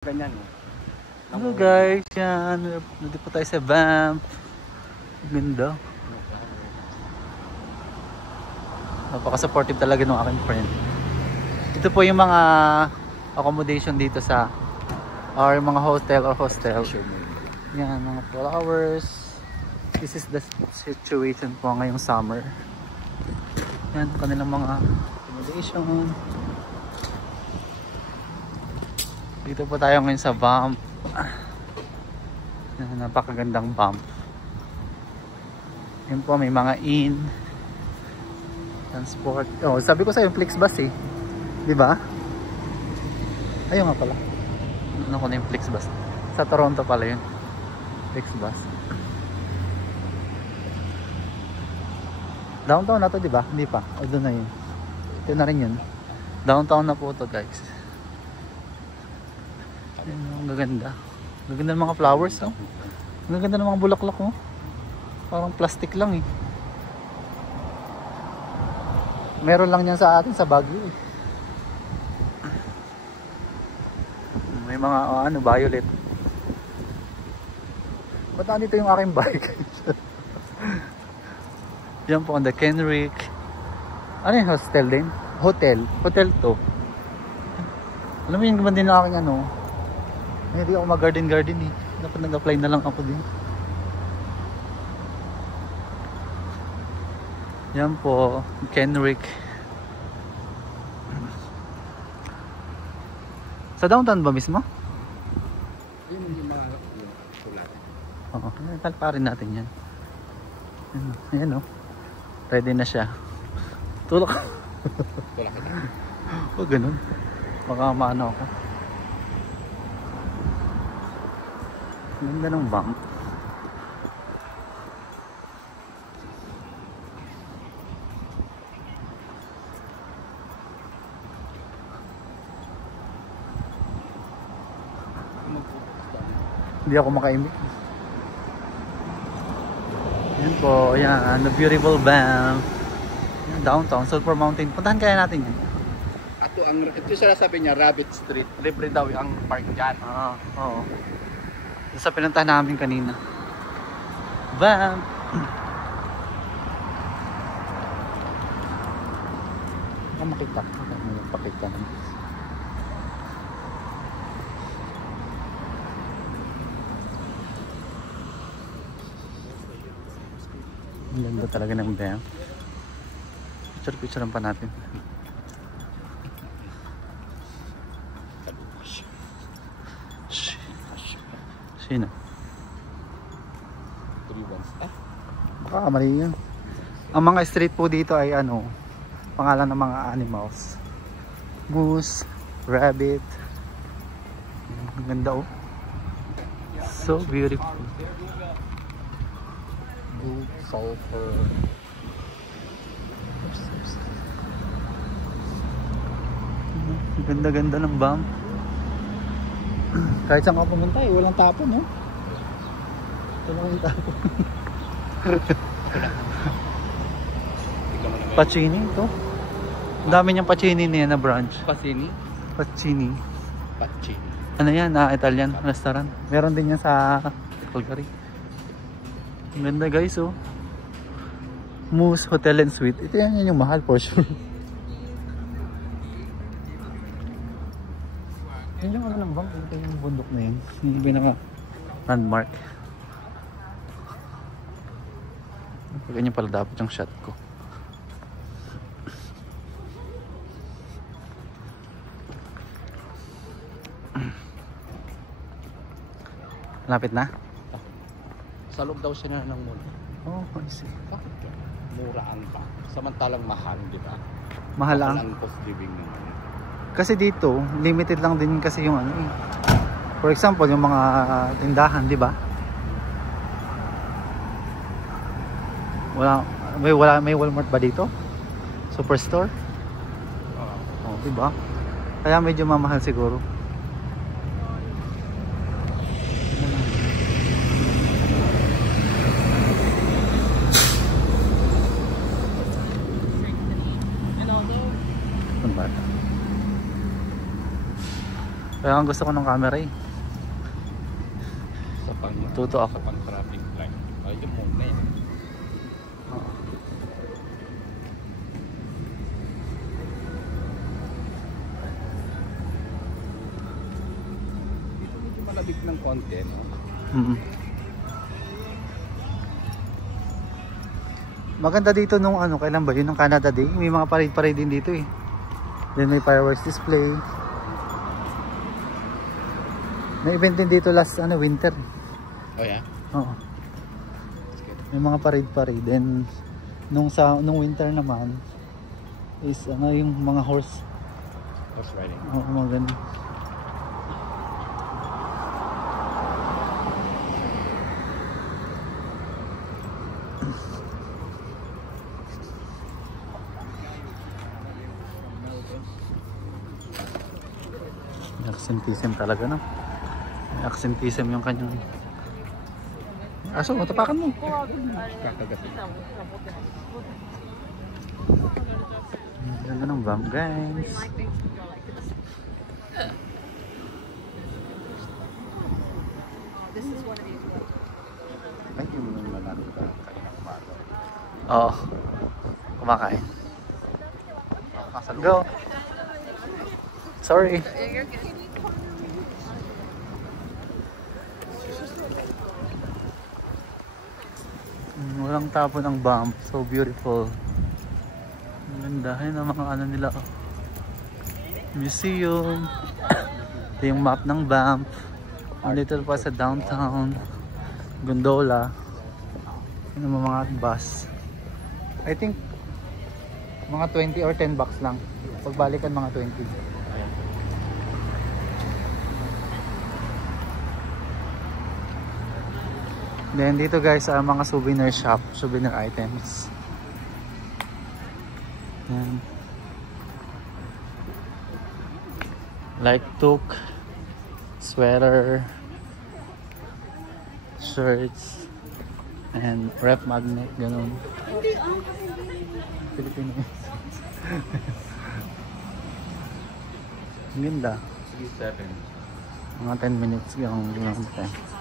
Ganyan. Hello guys, yan. Nandito po tayo sa Banff. Ganda. Napaka-supportive talaga ng aking friend. Ito po yung mga accommodation dito sa or mga hotel or hostel. Yan, mga flowers. This is the situation po ngayong summer. Yan, kanilang mga accommodation. Dito po tayo ngayon sa Banff. Napakagandang Banff. Yun po, may mga inn, transport. Oh, sabi ko sa yung Flixbus eh. Di ba? Ayun nga pala. Ano ko na yung Flixbus? Sa Toronto pala yun. Flixbus. Downtown na to, di ba? Hindi pa. O doon na yun. Ito na rin yun. Downtown na po to, guys. Ang gaganda. Gaganda ng mga flowers, oh. Ang gaganda ng mga bulaklak, oh. Parang plastic lang, eh. Meron lang yan sa atin sa Baguio, eh. May mga, violet. Ba't nandito yung aking bike? Yan po on the Kenrick. Ano yung hostel din? Hotel to. Alam mo yung din ng aking hindi ako mag-garden eh. Dapat nag-apply na lang ako din. Yan po, Kenrick. Sa downtown ba mismo? Yun yung mga sulat. Oo, talparin natin yan. Ayan, oh. Ready na siya. Tulak. Tulak ka na. O, ganun. Baka maano ako. Ganda ng Banff. Hindi ako makaimik. Yan po, ayan, the beautiful Banff. Downtown, Sulphur Mountain. Puntahan kaya natin yan. Ito sila sabi niya, Rabbit Street. Libre daw ang park dyan. Oo. Sa pinuntahan namin kanina. Banff. Makita. Pakita naman. Ang ganda talaga ng Banff. Picture pa natin. Sino? 3 Baka mali yun. Ang mga street po dito ay pangalan ng mga animals. Moose, rabbit. Ang ganda, oh. So beautiful. Gold, sulfur. Ang ganda-ganda ng Banff. Kahit saan ka pumunta walang tapon, no? Ito lang yung tapon. Pacini ito. Ang dami niyang Pacini niya na branch. Pacini? Pacini. Pacini. Ano yan? Italian restaurant. Meron din yan sa Calgary. Ang ganda, guys, oh. Moose Hotel and Suite. Ito yan yung mahal for sure. Yan yung ng Banff. Ito yung bundok na yun. Yung pinaka landmark. Ganyan pala dapat yung shot ko. Lapit na? Sa loob daw siya ng mall. Oh, I see. Bakit ka? Muraan pa. Samantalang mahal, di ba? Mahal ang? Ang cost living naman. Kasi dito, limited lang din kasi yung For example, yung mga tindahan, di ba? May Walmart ba dito? Superstore? Oh, di ba? Kaya medyo mamahal siguro. Kaya ang gusto ko ng camera eh. Sa pang Tuto ako. Sa pang traffic light. Ay, yung muna yun. Oo. Dito medyo malabig ng konti, no? Maganda dito nung ano, kailan ba yun? Nung Canada Day. May mga parade-parade din dito eh. Then may fireworks display. May event din dito last winter. Oh yeah? Oo. May mga parade-parade. Then nung winter naman is yung mga horse riding. Oo, mga ganun. May accentism talaga, no? May accentism yung kanyang... Aso, tapakan mo. Kakagatin. Ganda ng bump, guys. Ay, yung malaki ka kanina umaga. Oo. Kumakain. Go. Sorry. Walang tapo ng bump. So beautiful. Ang ganda. Ayun ang mga ano nila. Museum. Ito yung map ng Banff. Nandito pa sa downtown. Gondola. Ano mga bus. I think mga 20 or 10 bucks lang. Pagbalikan mga 20. Then dito guys mga souvenir shop, souvenir items. Yan. Like toque, sweater, shirts, and ref magnet, ganun. Filipino. Ang ganda. 7. Mga 10 minutes yung time.